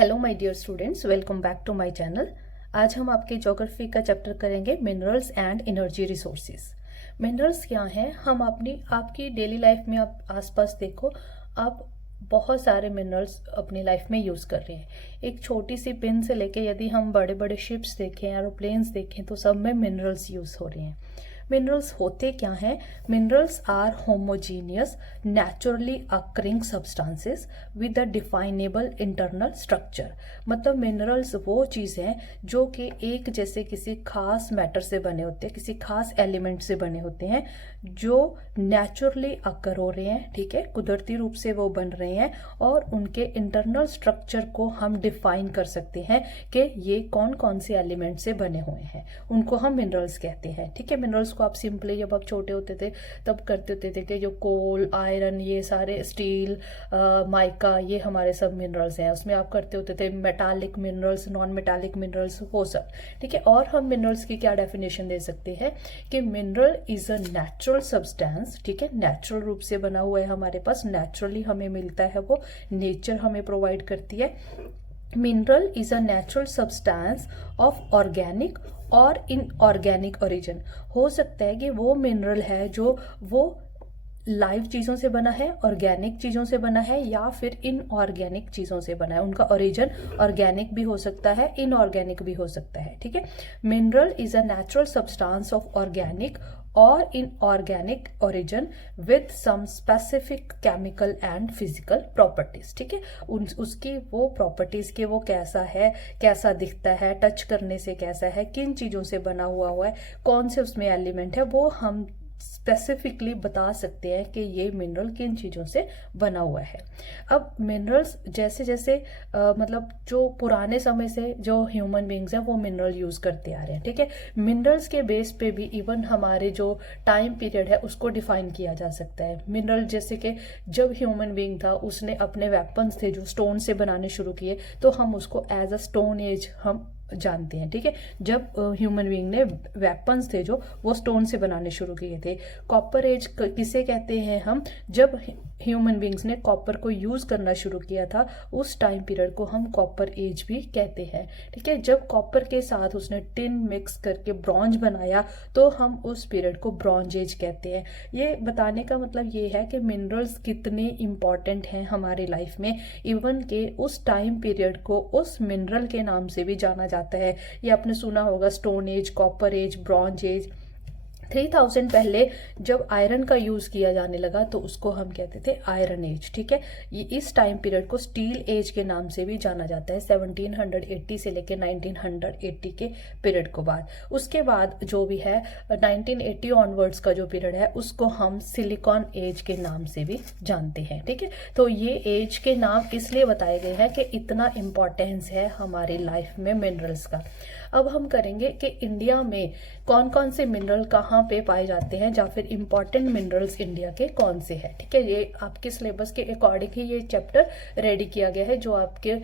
Hello my dear students, welcome back to my channel. आज हम आपके ज्योग्राफी का चैप्टर करेंगे minerals and energy resources. Minerals क्या हैं? हम आपकी डेली लाइफ में आप आसपास देखो, आप बहुत सारे मिनरल्स अपनी लाइफ में यूज़ कर रहे हैं। एक छोटी सी पिन से लेके यदि हम बड़े बड़े शिप्स देखें, एरोप्लेन्स देखें, तो सब में मिनरल्स यूज़ हो रहे हैं। मिनरल्स होते क्या हैं? Minerals are homogeneous naturally occurring substances with a definable internal structure. मतलब मिनरल्स वो चीज़ हैं जो कि एक जैसे किसी खास मैटर से बने होते हैं, किसी खास एलिमेंट से बने होते हैं, जो नेचुरली अकर हो रहे हैं, ठीक है, कुदरती रूप से वो बन रहे हैं, और उनके इंटरनल स्ट्रक्चर को हम डिफाइन कर सकते हैं कि ये कौन कौन से एलिमेंट से बने हुए हैं, उनको हम मिनरल्स कहते हैं। ठीक है, मिनरल्स को आप सिंपली जब आप छोटे होते थे तब करते होते थे कि जो कोल, आयरन, ये सारे, स्टील, माइका, ये हमारे सब मिनरल्स हैं। उसमें आप करते होते थे metallic minerals, non metallic minerals, वो सब। ठीक है, और हम मिनरल्स की क्या डेफिनेशन दे सकते हैं कि mineral is a natural substance. ठीक है, नेचुरल रूप से बना हुआ है, हमारे पास नेचुरली हमें मिलता है, वो नेचर हमें प्रोवाइड करती है। Mineral is a natural substance of organic और इनऑर्गेनिक ओरिजिन। हो सकता है कि वो मिनरल है जो वो लाइव चीज़ों से बना है, ऑर्गेनिक चीज़ों से बना है, या फिर इनऑर्गेनिक चीज़ों से बना है। उनका ओरिजिन ऑर्गेनिक भी हो सकता है, इनऑर्गेनिक भी हो सकता है। ठीक है, mineral is a natural substance of organic और inorganic origin with some specific chemical and physical properties. ठीक है, उसकी वो प्रॉपर्टीज के वो कैसा है, कैसा दिखता है, टच करने से कैसा है, किन चीज़ों से बना हुआ है, कौन से उसमें एलिमेंट है, वो हम स्पेसिफिकली बता सकते हैं कि ये मिनरल किन चीज़ों से बना हुआ है। अब मिनरल्स जैसे जैसे मतलब जो पुराने समय से जो ह्यूमन बींग्स हैं वो मिनरल यूज़ करते आ रहे हैं। ठीक है, मिनरल्स के बेस पे भी इवन हमारे जो टाइम पीरियड है उसको डिफाइन किया जा सकता है। मिनरल जैसे कि जब ह्यूमन बींग था, उसने अपने वेपन्स थे जो स्टोन से बनाने शुरू किए, तो हम उसको एज अ स्टोन एज हम जानते हैं। ठीक है, जब ह्यूमन बीइंग ने वेपन्स थे जो वो स्टोन से बनाने शुरू किए थे। कॉपर एज किसे कहते हैं हम? जब ह्यूमन बींग्स ने कॉपर को यूज़ करना शुरू किया था, उस टाइम पीरियड को हम कॉपर एज भी कहते हैं। ठीक है, जब कॉपर के साथ उसने टिन मिक्स करके ब्रॉन्ज बनाया, तो हम उस पीरियड को ब्रॉन्ज एज कहते हैं। ये बताने का मतलब ये है कि मिनरल्स कितने इम्पॉर्टेंट हैं हमारी लाइफ में, इवन के उस टाइम पीरियड को उस मिनरल के नाम से भी जाना जाता है। ये आपने सुना होगा, stone age, copper age, bronze age. 3000 पहले जब आयरन का यूज़ किया जाने लगा तो उसको हम कहते थे आयरन एज। ठीक है, ये इस टाइम पीरियड को स्टील एज के नाम से भी जाना जाता है, 1780 से लेकर 1980 के पीरियड को बाद। उसके बाद जो भी है 1980 ऑनवर्ड्स का जो पीरियड है उसको हम सिलिकॉन एज के नाम से भी जानते हैं। ठीक है, तो ये एज के नाम इसलिए बताए गए हैं कि इतना इम्पोर्टेंस है हमारी लाइफ में मिनरल्स का। अब हम करेंगे कि इंडिया में कौन कौन से मिनरल कहाँ पे पाए जाते हैं, या फिर इंपॉर्टेंट मिनरल्स इंडिया के कौन से हैं। ठीक है, ये आपके सिलेबस के अकॉर्डिंग ही ये चैप्टर रेडी किया गया है, जो आपके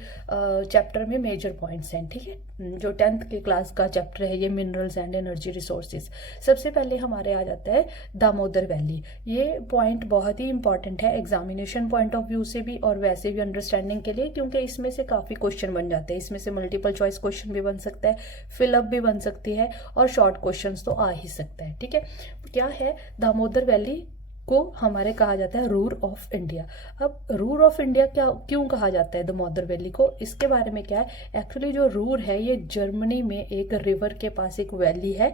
चैप्टर में मेजर पॉइंट्स हैं। ठीक है, जो 10th की क्लास का चैप्टर है ये मिनरल्स एंड एनर्जी रिसोर्सेज। सबसे पहले हमारे आ जाता है दामोदर वैली। ये पॉइंट बहुत ही इंपॉर्टेंट है एग्जामिनेशन पॉइंट ऑफ व्यू से भी और वैसे भी अंडरस्टैंडिंग के लिए, क्योंकि इसमें से काफ़ी क्वेश्चन बन जाते हैं। इसमें से मल्टीपल चॉइस क्वेश्चन भी बन सकता है, फिलअप भी बन सकती है, और शॉर्ट क्वेश्चंस तो आ ही सकता है। ठीक है, क्या है दामोदर वैली को हमारे कहा जाता है रूर ऑफ इंडिया। अब रूर ऑफ इंडिया क्या क्यों कहा जाता है दामोदर वैली को? इसके बारे में क्या है, एक्चुअली जो रूर है ये जर्मनी में एक रिवर के पास एक वैली है,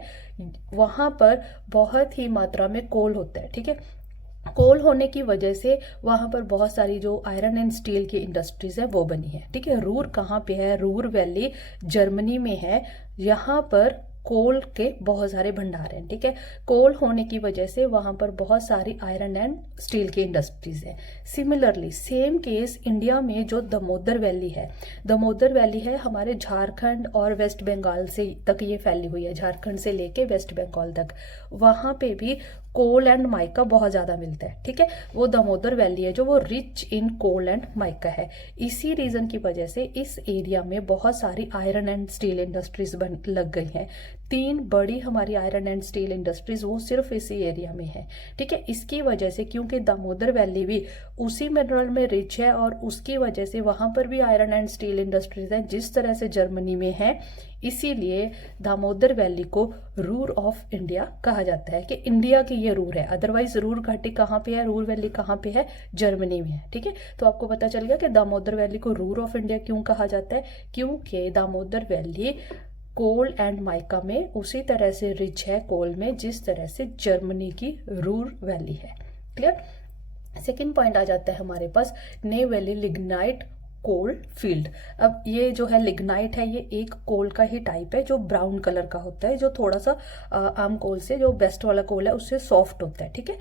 वहाँ पर बहुत ही मात्रा में कोल होता है। ठीक है, कोल होने की वजह से वहाँ पर बहुत सारी जो आयरन एंड स्टील की इंडस्ट्रीज है वो बनी है। ठीक है, रूर कहाँ पे है? रूर वैली जर्मनी में है। यहाँ पर कोल के बहुत सारे भंडार हैं। ठीक है, कोल होने की वजह से वहाँ पर बहुत सारी आयरन एंड स्टील की इंडस्ट्रीज हैं। सिमिलरली सेम केस इंडिया में जो दामोदर वैली है, दामोदर वैली है हमारे झारखंड और वेस्ट बंगाल से तक ये फैली हुई है, झारखंड से लेके वेस्ट बंगाल तक। वहाँ पे भी कोल एंड माइका बहुत ज़्यादा मिलता है। ठीक है, वो दामोदर वैली है जो वो rich in coal and mica है। इसी रीज़न की वजह से इस एरिया में बहुत सारी आयरन एंड स्टील इंडस्ट्रीज लग गई हैं। 3 बड़ी हमारी आयरन एंड स्टील इंडस्ट्रीज वो सिर्फ इसी एरिया में है, ठीक है। इसकी वजह से, क्योंकि दामोदर वैली भी उसी मिनरल में रिच है और उसकी वजह से वहाँ पर भी आयरन एंड स्टील इंडस्ट्रीज हैं जिस तरह से जर्मनी में है, इसीलिए दामोदर वैली को रूर ऑफ इंडिया कहा जाता है कि इंडिया की ये रूर है। अदरवाइज रूर घाटी कहाँ पे है, रूर वैली कहाँ पे है, जर्मनी में है, ठीक है। तो आपको पता चल गया कि दामोदर वैली को रूर ऑफ इंडिया क्यों कहा जाता है, क्योंकि Damodar valley coal and mica में उसी तरह से रिच है कोल में जिस तरह से जर्मनी की रूर वैली है। क्लियर। सेकेंड पॉइंट आ जाता है हमारे पास ने वैली लिग्नाइट कोल फील्ड। अब ये जो है लिग्नाइट है, ये एक कोल का ही टाइप है जो ब्राउन कलर का होता है, जो थोड़ा सा आम कोल से, जो बेस्ट वाला कोल है उससे सॉफ्ट होता है, ठीक है।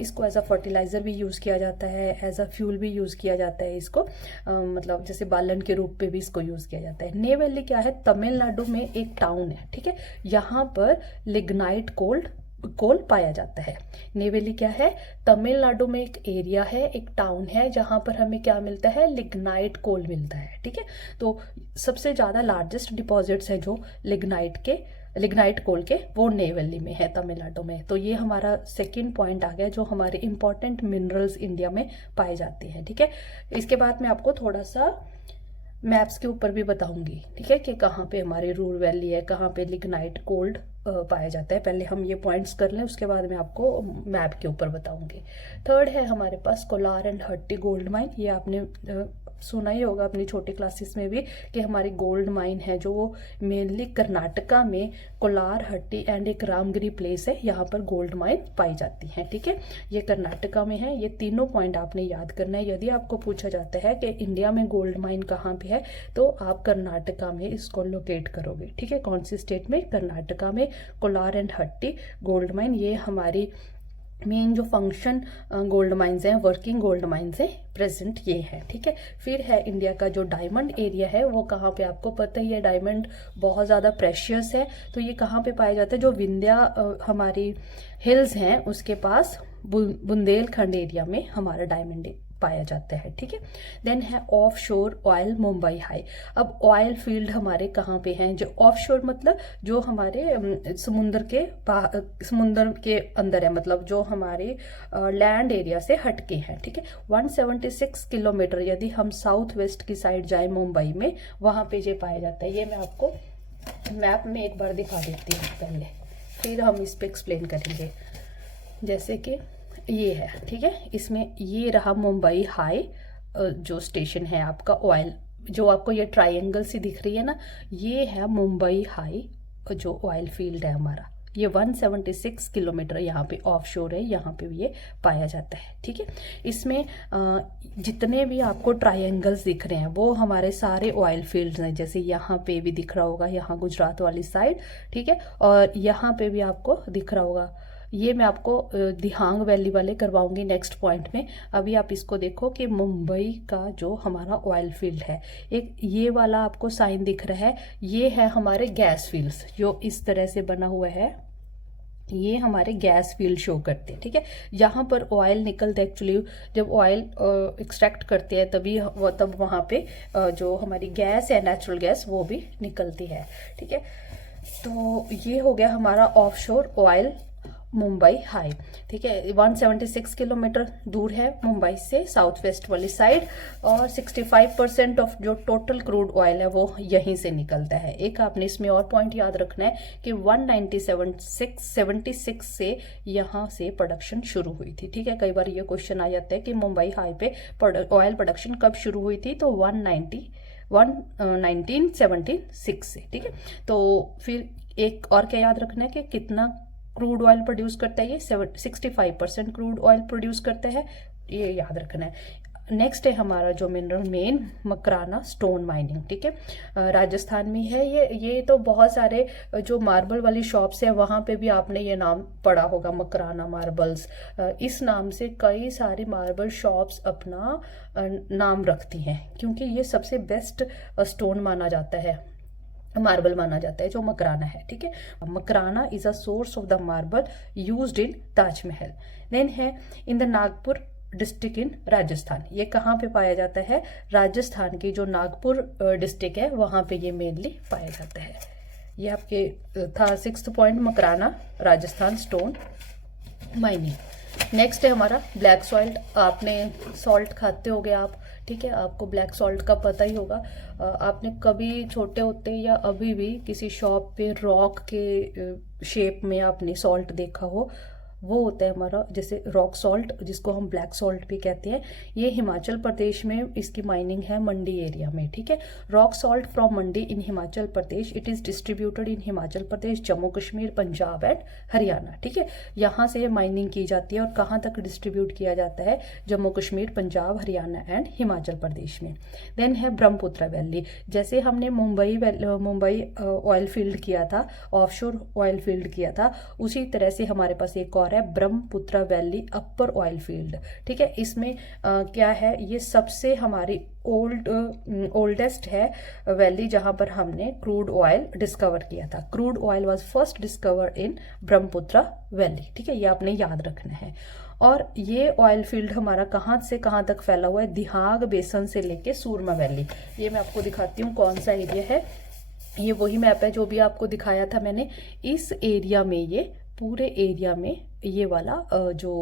इसको एज अ फर्टिलाइजर भी यूज़ किया जाता है, एज अ फ्यूल भी यूज़ किया जाता है इसको, मतलब जैसे बालन के रूप पे भी इसको यूज़ किया जाता है। ने वैली क्या है, तमिलनाडु में एक टाउन है, ठीक है। यहाँ पर लिग्नाइट कोल पाया जाता है। नेवेली क्या है, तमिलनाडु में एक एरिया है, एक टाउन है जहां पर हमें क्या मिलता है, लिग्नाइट कोल मिलता है, ठीक है। तो सबसे ज्यादा लार्जेस्ट डिपॉजिट्स हैं जो लिग्नाइट कोल के, वो नेवेली में है, तमिलनाडु में। तो ये हमारा सेकंड पॉइंट आ गया जो हमारे इंपॉर्टेंट मिनरल्स इंडिया में पाए जाते हैं, ठीक है। इसके बाद मैं आपको थोड़ा सा मैप्स के ऊपर भी बताऊंगी, ठीक है, कि कहाँ पे हमारी रूर वैली है, कहाँ पे लिग्नाइट कोल्ड पाया जाता है। पहले हम ये पॉइंट्स कर लें, उसके बाद मैं आपको मैप के ऊपर बताऊंगी। थर्ड है हमारे पास कोलार एंड हट्टी गोल्ड माइन। ये आपने सुना ही होगा अपनी छोटी क्लासेस में भी कि हमारी गोल्ड माइन है जो वो मेनली कर्नाटका में कोलार, हट्टी एंड एक रामगिरी प्लेस है, यहाँ पर गोल्ड माइन पाई जाती हैं, ठीक है। ये कर्नाटका में है। ये तीनों पॉइंट आपने याद करना है। यदि आपको पूछा जाता है कि इंडिया में गोल्ड माइन कहाँ पे है, तो आप कर्नाटका में इसको लोकेट करोगे, ठीक है। कौन सी स्टेट में, कर्नाटका में कोलार एंड हट्टी गोल्ड माइन। ये हमारी मेन जो फंक्शन गोल्ड माइंस हैं, वर्किंग गोल्ड माइंस हैं, प्रेजेंट ये है, ठीक है। फिर है इंडिया का जो डायमंड एरिया है, वो कहाँ पे, आपको पता ही है डायमंड बहुत ज़्यादा प्रेशियस है, तो ये कहाँ पे पाया जाता है, जो विंध्या हमारी हिल्स हैं उसके पास बुंदेलखंड एरिया में हमारा डायमंड पाया जाता है, ठीक है। देन है ऑफ शोर ऑयल मुंबई हाई। अब ऑयल फील्ड हमारे कहाँ पे हैं, जो ऑफ शोर मतलब जो हमारे समुंदर के अंदर है, मतलब जो हमारे लैंड एरिया से हटके हैं, ठीक है। 176 किलोमीटर यदि हम साउथ वेस्ट की साइड जाए मुंबई में, वहाँ पे ये पाया जाता है। ये मैं आपको मैप में एक बार दिखा देती हूँ पहले, फिर हम इस पे एक्सप्लेन करेंगे। जैसे कि ये है, ठीक है, इसमें ये रहा मुंबई हाई जो स्टेशन है आपका, ऑयल जो आपको ये ट्रायंगल सी दिख रही है ना, ये है मुंबई हाई जो ऑयल फील्ड है हमारा। ये 176 किलोमीटर यहाँ पे ऑफ शोर है, यहाँ पे भी ये पाया जाता है, ठीक है। इसमें जितने भी आपको ट्रायंगल्स दिख रहे हैं वो हमारे सारे ऑयल फील्ड्स हैं। जैसे यहाँ पे भी दिख रहा होगा, यहाँ गुजरात वाली साइड, ठीक है, और यहाँ पे भी आपको दिख रहा होगा। ये मैं आपको दिहांग वैली वाले करवाऊंगी नेक्स्ट पॉइंट में। अभी आप इसको देखो कि मुंबई का जो हमारा ऑयल फील्ड है, एक ये वाला आपको साइन दिख रहा है, ये है हमारे गैस फील्ड्स जो इस तरह से बना हुआ है, ये हमारे गैस फील्ड शो करते हैं, ठीक है। यहाँ पर ऑयल निकलता है, एक्चुअली जब ऑयल एक्सट्रैक्ट करते हैं तब वहाँ पे जो हमारी गैस है, नेचुरल गैस, वो भी निकलती है, ठीक है। तो ये हो गया हमारा ऑफशोर ऑयल मुंबई हाई, ठीक है। 176 किलोमीटर दूर है मुंबई से साउथ वेस्ट वाली साइड, और 65% ऑफ जो टोटल क्रूड ऑयल है वो यहीं से निकलता है। एक आपने इसमें और पॉइंट याद रखना है कि 196 से यहाँ से प्रोडक्शन शुरू हुई थी, ठीक है। कई बार ये क्वेश्चन आ जाता है कि मुंबई हाई पे ऑयल प्रोडक्शन कब शुरू हुई थी, तो 1976 से, ठीक है। तो फिर एक और क्या याद रखना है कि कितना क्रूड ऑयल प्रोड्यूस करता है, ये 65% क्रूड ऑयल प्रोड्यूस करता है, ये याद रखना है। नेक्स्ट है हमारा जो mineral main Makrana stone mining, ठीक है, राजस्थान में है ये तो बहुत सारे जो मार्बल वाली शॉप्स है वहाँ पे भी आपने ये नाम पढ़ा होगा, मकराना मार्बल्स। इस नाम से कई सारी मार्बल शॉप्स अपना नाम रखती हैं क्योंकि ये सबसे बेस्ट स्टोन माना जाता है, मार्बल माना जाता है जो मकराना है, ठीक है। Makrana is a source of the marble used in Taj Mahal. Then है in the Nagpur district in Rajasthan. ये कहाँ पे पाया जाता है, राजस्थान की जो नागपुर डिस्ट्रिक्ट है वहाँ पे ये मेनली पाया जाता है, ये आपके था 6th point Makrana Rajasthan stone mining. Next है हमारा ब्लैक सॉल्ट। आपने सॉल्ट खाते होगे आप, ठीक है, आपको ब्लैक सॉल्ट का पता ही होगा। आपने कभी छोटे होते या अभी भी किसी शॉप पे रॉक के शेप में आपने सॉल्ट देखा हो, वो होता है हमारा जैसे रॉक सॉल्ट, जिसको हम ब्लैक सॉल्ट भी कहते हैं। ये हिमाचल प्रदेश में इसकी माइनिंग है, मंडी एरिया में, ठीक है। Rock salt from Mandi in Himachal Pradesh, it is distributed in Himachal Pradesh, Jammu Kashmir, Punjab and Haryana, ठीक है। यहाँ से माइनिंग की जाती है और कहाँ तक डिस्ट्रीब्यूट किया जाता है, जम्मू कश्मीर, पंजाब, हरियाणा एंड हिमाचल प्रदेश में। देन है ब्रह्मपुत्र वैली। जैसे हमने मुंबई ऑयल फील्ड किया था, ऑफशोर ऑयल फील्ड किया था, उसी तरह से हमारे पास एक और है Brahmaputra valley upper oil field, ठीक है। इसमें क्या है, ये सबसे हमारी ओल्डेस्ट है वैली जहां पर हमने क्रूड ऑयल डिस्कवर किया था। Crude oil was first discovered in Brahmaputra valley, ठीक है, ये आपने याद रखना है। और ये ऑयल फील्ड हमारा कहाँ से कहाँ तक फैला हुआ है, दिहाग बेसन से लेके सूरमा वैली। ये मैं आपको दिखाती हूँ कौन सा एरिया है। ये वही मैप है जो भी आपको दिखाया था मैंने। इस एरिया में, ये पूरे एरिया में ये वाला जो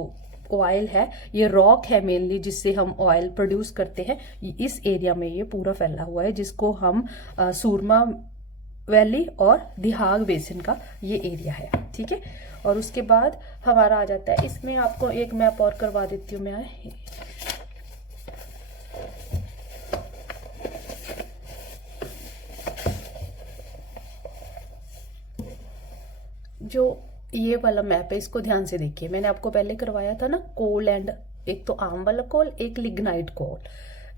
ऑयल है, ये रॉक है मेनली जिससे हम ऑयल प्रोड्यूस करते हैं। इस एरिया में ये पूरा फैला हुआ है, जिसको हम सूरमा वैली और दिहाग बेसिन का ये एरिया है, ठीक है। और उसके बाद हमारा आ जाता है, इसमें आपको एक मैप और करवा देती हूँ मैं। जो ये वाला मैप है, इसको ध्यान से देखिए। मैंने आपको पहले करवाया था ना कोल एंड, एक तो आम वाला कोल, एक लिग्नाइट कोल।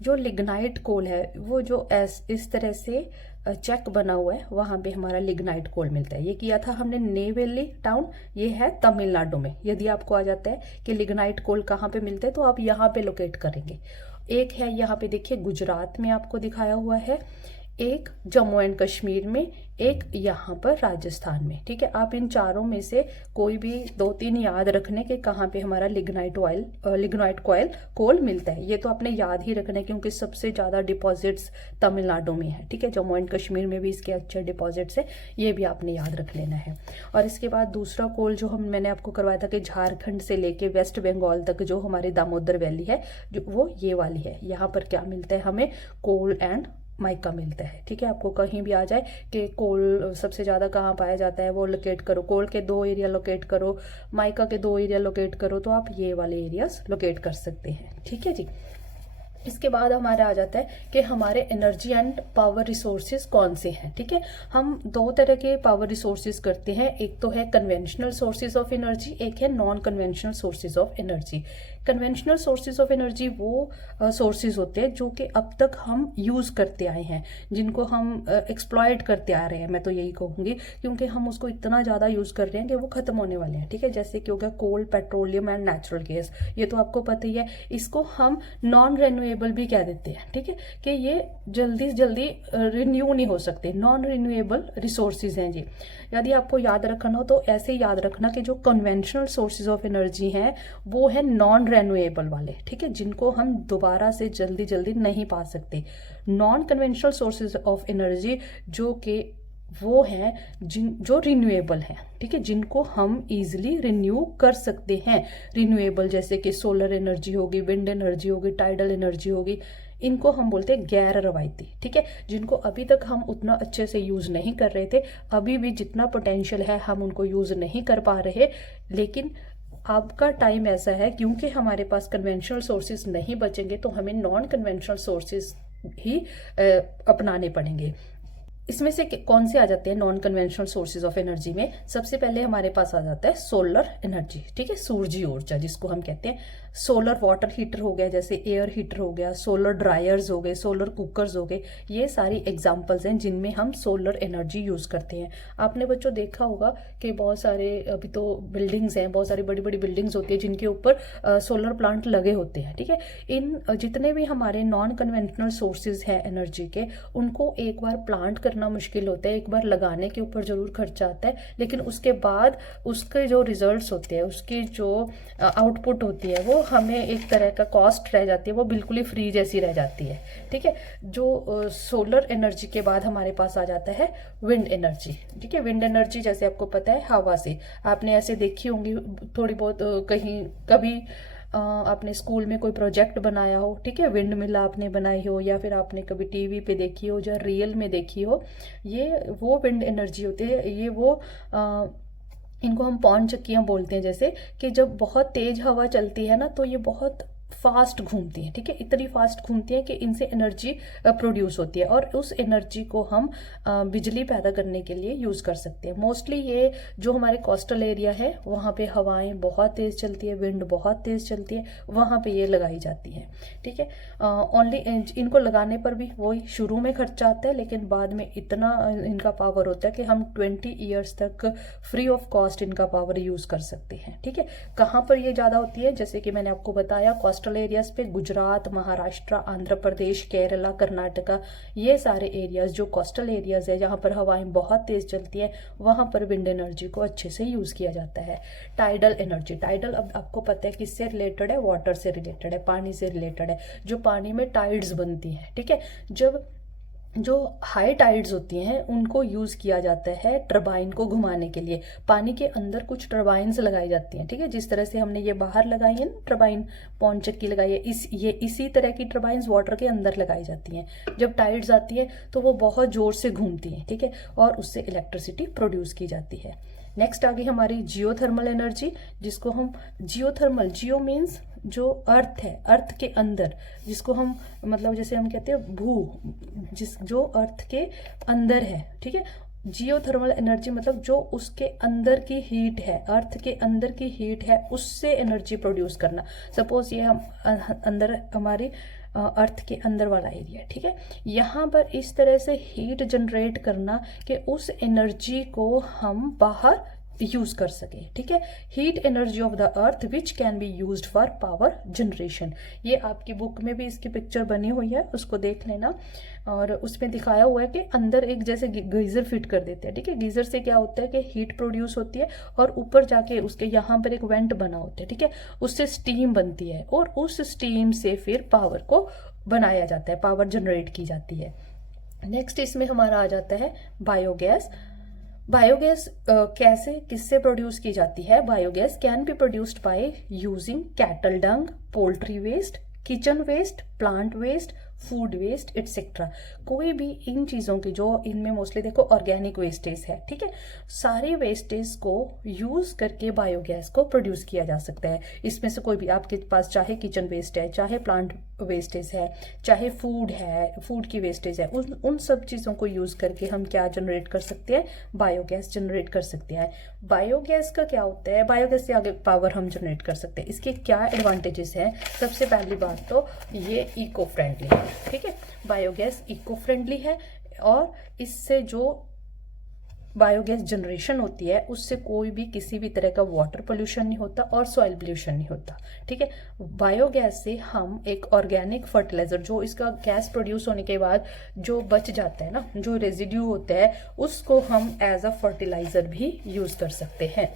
जो लिग्नाइट कोल है वो जो इस तरह से चेक बना हुआ है, वहां पे हमारा लिग्नाइट कोल मिलता है। ये किया था हमने नेवेली टाउन, ये है तमिलनाडु में। यदि आपको आ जाता है कि लिग्नाइट कोल कहाँ पे मिलता है, तो आप यहाँ पे लोकेट करेंगे। एक है यहाँ पे देखिए गुजरात में आपको दिखाया हुआ है, एक जम्मू एंड कश्मीर में, एक यहाँ पर राजस्थान में, ठीक है। आप इन चारों में से कोई भी 2-3 याद रखने के कहाँ पे हमारा लिग्नाइट कोल मिलता है। ये तो आपने याद ही रखना है क्योंकि सबसे ज़्यादा डिपॉजिट्स तमिलनाडु में है, ठीक है। जम्मू एंड कश्मीर में भी इसके अच्छे डिपॉजिट्स है, ये भी आपने याद रख लेना है। और इसके बाद दूसरा कोल जो मैंने आपको करवाया था कि झारखंड से लेके वेस्ट बंगाल तक जो हमारी दामोदर वैली है, जो वो ये वाली है। यहाँ पर क्या मिलता है हमें, कोल एंड माइका मिलता है, ठीक है। आपको कहीं भी आ जाए कि कोल सबसे ज़्यादा कहाँ पाया जाता है, वो लोकेट करो। कोल के 2 एरिया लोकेट करो, माइका के 2 एरिया लोकेट करो, तो आप ये वाले एरियाज लोकेट कर सकते हैं, ठीक है जी। इसके बाद हमारा आ जाता है कि हमारे एनर्जी एंड पावर रिसोर्सेज कौन से हैं, ठीक है। हम 2 तरह के पावर रिसोर्सेज करते हैं, एक तो है कन्वेंशनल सोर्सेज ऑफ एनर्जी, एक है non conventional sources of energy. Conventional sources of energy वो सोर्सेज होते हैं जो कि अब तक हम यूज़ करते आए हैं, जिनको हम एक्सप्लॉयट करते आ रहे हैं, मैं तो यही कहूँगी, क्योंकि हम उसको इतना ज़्यादा यूज़ कर रहे हैं कि वो ख़त्म होने वाले हैं, ठीक है। जैसे कि हो गया कोल, पेट्रोलियम एंड नेचुरल गैस, ये तो आपको पता ही है। इसको हम नॉन रिन्यूएबल भी कह देते हैं, ठीक है, कि ये जल्दी जल्दी रिन्यू नहीं हो सकते, नॉन रिन्यूएबल रिसोर्सेज हैं जी। यदि आपको याद रखना हो तो ऐसे याद रखना कि जो कन्वेंशनल सोर्सेज ऑफ एनर्जी हैं वो है नॉन रिन्यूएबल वाले, ठीक है, जिनको हम दोबारा से जल्दी जल्दी नहीं पा सकते। Non conventional sources of energy जो कि वो हैं जो रिन्यूएबल हैं, ठीक है, जिनको हम इजीली रिन्यू कर सकते हैं। रिन्यूएबल जैसे कि सोलर एनर्जी होगी, विंड एनर्जी होगी, टाइडल एनर्जी होगी, इनको हम बोलते हैं गैर रवायती, ठीक है, जिनको अभी तक हम उतना अच्छे से यूज़ नहीं कर रहे थे। अभी भी जितना पोटेंशियल है हम उनको यूज़ नहीं कर पा रहे, लेकिन आपका टाइम ऐसा है क्योंकि हमारे पास कन्वेंशनल सोर्सेज नहीं बचेंगे तो हमें नॉन कन्वेंशनल सोर्सेज ही अपनाने पड़ेंगे। इसमें से कौन से आ जाते हैं non conventional sources of energy में? सबसे पहले हमारे पास आ जाता है सोलर एनर्जी, ठीक है, सूर्य ऊर्जा जिसको हम कहते हैं। सोलर वाटर हीटर हो गया, जैसे एयर हीटर हो गया, सोलर ड्रायर्स हो गए, सोलर कुकर्स हो गए, ये सारी एग्जांपल्स हैं जिनमें हम सोलर एनर्जी यूज़ करते हैं। आपने बच्चों देखा होगा कि बहुत सारे अभी तो बिल्डिंग्स हैं, बहुत सारी बड़ी बड़ी बिल्डिंग्स होती है जिनके ऊपर सोलर प्लांट लगे होते हैं, ठीक है। इन जितने भी हमारे नॉन कन्वेंशनल सोर्सेज हैं एनर्जी के, उनको एक बार प्लांट करना मुश्किल होता है, एक बार लगाने के ऊपर ज़रूर खर्चा आता है, लेकिन उसके बाद उसके जो रिजल्ट्स होते हैं, उसकी जो आउटपुट होती है वो हमें एक तरह का कॉस्ट रह जाती है वो बिल्कुल ही फ्री जैसी रह जाती है। ठीक है, जो सोलर एनर्जी के बाद हमारे पास आ जाता है विंड एनर्जी। ठीक है, विंड एनर्जी जैसे आपको पता है हवा से, आपने ऐसे देखी होंगी थोड़ी बहुत कहीं कभी आपने स्कूल में कोई प्रोजेक्ट बनाया हो, ठीक है, विंड मिल आपने बनाई हो, या फिर आपने कभी टीवी पे देखी हो या रियल में देखी हो, ये वो विंड एनर्जी होती है। ये वो इनको हम पवन चक्कियाँ बोलते हैं। जैसे कि जब बहुत तेज हवा चलती है ना तो ये बहुत फास्ट घूमती हैं। ठीक है, इतनी फास्ट घूमती हैं कि इनसे एनर्जी प्रोड्यूस होती है और उस एनर्जी को हम बिजली पैदा करने के लिए यूज़ कर सकते हैं। मोस्टली ये जो हमारे कोस्टल एरिया है वहाँ पे हवाएं बहुत तेज़ चलती है, विंड बहुत तेज़ चलती है, वहाँ पे ये लगाई जाती हैं। ठीक है, ओनली इनको लगाने पर भी वही शुरू में खर्चा आता है, लेकिन बाद में इतना इनका पावर होता है कि हम 20 ईयर्स तक फ्री ऑफ कॉस्ट इनका पावर यूज़ कर सकते हैं। ठीक है, कहाँ पर ये ज़्यादा होती है, जैसे कि मैंने आपको बताया कोस्टल एरियाज पे, गुजरात, महाराष्ट्र, आंध्र प्रदेश, केरला, कर्नाटका, ये सारे एरियाज जो कोस्टल एरियाज है जहाँ पर हवाएं बहुत तेज़ चलती है वहाँ पर विंड एनर्जी को अच्छे से यूज़ किया जाता है। टाइडल एनर्जी, टाइडल अब आपको पता है किससे रिलेटेड है, वाटर से रिलेटेड है, पानी से रिलेटेड है। जो पानी में टाइड्स बनती हैं, ठीक है, जब जो हाई टाइड्स होती हैं उनको यूज़ किया जाता है टरबाइन को घुमाने के लिए। पानी के अंदर कुछ टरबाइन्स लगाई जाती हैं। ठीक है, जिस तरह से हमने ये बाहर लगाई है ना टरबाइन, पवन चक्की लगाई है, इसी तरह की टरबाइन्स वाटर के अंदर लगाई जाती हैं। जब टाइड्स आती है तो वो बहुत ज़ोर से घूमती हैं। ठीक है, और उससे इलेक्ट्रिसिटी प्रोड्यूस की जाती है। नेक्स्ट आ गई हमारी जियोथर्मल एनर्जी, जिसको हम जियोथर्मल, जियो मीन्स जो अर्थ है, अर्थ के अंदर, जिसको हम मतलब जैसे हम कहते हैं जो अर्थ के अंदर है। ठीक है, जियोथर्मल एनर्जी मतलब जो उसके अंदर की हीट है, अर्थ के अंदर की हीट है, उससे एनर्जी प्रोड्यूस करना। सपोज ये हम अंदर हमारी अर्थ के अंदर वाला एरिया, ठीक है, यहाँ पर इस तरह से हीट जनरेट करना कि उस एनर्जी को हम बाहर यूज कर सके। ठीक है, heat energy of the earth which can be used for power generation. ये आपकी बुक में भी इसकी पिक्चर बनी हुई है, उसको देख लेना। और उसमें दिखाया हुआ है कि अंदर एक जैसे गीजर फिट कर देते हैं। ठीक है, गीजर से क्या होता है कि हीट प्रोड्यूस होती है और ऊपर जाके उसके यहाँ पर एक वेंट बना होता है। ठीक है, उससे स्टीम बनती है और उस स्टीम से फिर पावर को बनाया जाता है, पावर जनरेट की जाती है। नेक्स्ट इसमें हमारा आ जाता है बायोगैस। बायोगैस कैसे किससे प्रोड्यूस की जाती है? Biogas can be produced by using cattle dung, poultry waste, kitchen waste, plant waste, food waste etcetera. कोई भी इन चीज़ों की, जो इनमें मोस्टली देखो ऑर्गेनिक वेस्टेज है, ठीक है, सारे वेस्टेज को यूज़ करके बायोगैस को प्रोड्यूस किया जा सकता है। इसमें से कोई भी आपके पास चाहे किचन वेस्ट है, चाहे प्लांट वेस्टेज है, चाहे फूड है, फूड की वेस्टेज है, उन सब चीज़ों को यूज़ करके हम क्या जनरेट कर सकते हैं? बायोगैस जनरेट कर सकते हैं। बायोगैस का क्या होता है? बायोगैस से आगे पावर हम जनरेट कर सकते हैं। इसके क्या एडवांटेजेस हैं? सबसे पहली बात तो ये इको फ्रेंडली है। ठीक है, बायोगैस इको फ्रेंडली है और इससे जो बायोगैस जनरेशन होती है उससे कोई भी किसी भी तरह का वाटर पोल्यूशन नहीं होता और सॉइल पोल्यूशन नहीं होता। ठीक है, बायोगैस से हम एक ऑर्गेनिक फर्टिलाइजर, जो इसका गैस प्रोड्यूस होने के बाद जो बच जाता है ना, जो रेजिड्यू होता है, उसको हम एज अ फर्टिलाइजर भी यूज कर सकते हैं।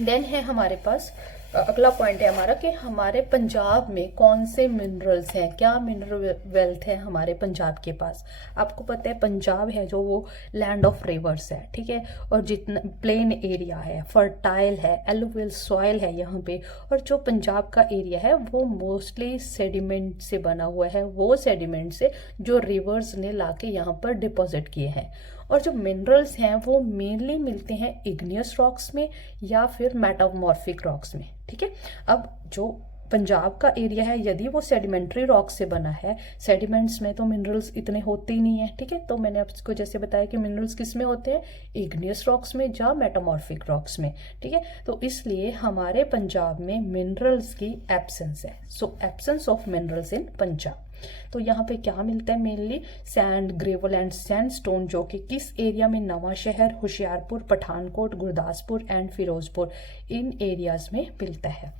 देन है हमारे पास अगला पॉइंट है हमारा कि हमारे पंजाब में कौन से मिनरल्स हैं, क्या मिनरल वेल्थ है हमारे पंजाब के पास। आपको पता है पंजाब है जो वो लैंड ऑफ रिवर्स है, ठीक है, और जितना प्लेन एरिया है, फर्टाइल है, एलुवियल सॉइल है यहाँ पे, और जो पंजाब का एरिया है वो मोस्टली सेडिमेंट से बना हुआ है, वो सेडिमेंट से जो रिवर्स ने लाके यहाँ पर डिपॉजिट किए हैं। और जो मिनरल्स हैं वो मेनली मिलते हैं इग्नियस रॉक्स में या फिर मेटामॉर्फिक रॉक्स में। ठीक है, अब जो पंजाब का एरिया है यदि वो सेडिमेंट्री रॉक से बना है, सेडिमेंट्स में तो मिनरल्स इतने होते ही नहीं है। ठीक है, तो मैंने आपको जैसे बताया कि मिनरल्स किस में होते हैं, इग्नियस रॉक्स में या मेटामॉर्फिक रॉक्स में। ठीक है, तो इसलिए हमारे पंजाब में मिनरल्स की एब्सेंस है। So absence of minerals in Punjab. तो यहाँ पे क्या मिलता है? Mainly sand, gravel and sandstone, जो कि किस एरिया में? नवा शहर, होशियारपुर, पठानकोट, गुरदासपुर एंड फिरोजपुर, इन एरियाज में मिलता है।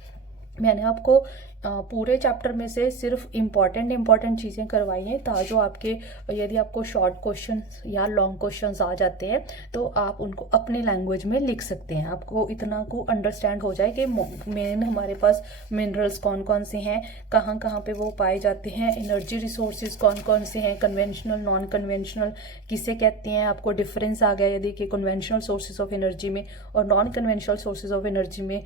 मैंने आपको पूरे चैप्टर में से सिर्फ इम्पॉर्टेंट चीज़ें करवाई हैं, ताकि आपके यदि आपको शॉर्ट क्वेश्चन या लॉन्ग क्वेश्चंस आ जाते हैं तो आप उनको अपनी लैंग्वेज में लिख सकते हैं। आपको इतना को अंडरस्टैंड हो जाए कि मेन हमारे पास मिनरल्स कौन कौन से हैं, कहाँ कहाँ पे वो पाए जाते हैं, एनर्जी रिसोर्सेज कौन कौन से हैं, कन्वेंशनल नॉन कन्वेंशनल किसे कहते हैं। आपको डिफरेंस आ गया यदि कि कन्वेंशनल सोर्सेज ऑफ एनर्जी में और non conventional sources of energy में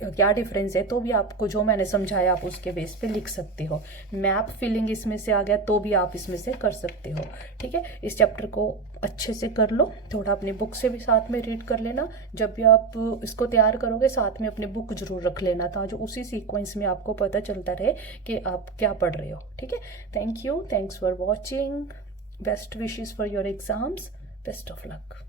क्या डिफरेंस है, तो भी आपको जो मैंने समझाया आप उसके बेस पे लिख सकते हो। मैप फिलिंग इसमें से आ गया तो भी आप इसमें से कर सकते हो। ठीक है, इस चैप्टर को अच्छे से कर लो, थोड़ा अपनी बुक से भी साथ में रीड कर लेना। जब भी आप इसको तैयार करोगे साथ में अपनी बुक जरूर रख लेना, ताकि उसी सीक्वेंस में आपको पता चलता रहे कि आप क्या पढ़ रहे हो। ठीक है, thank you, thanks for watching, best wishes for your exams, best of luck.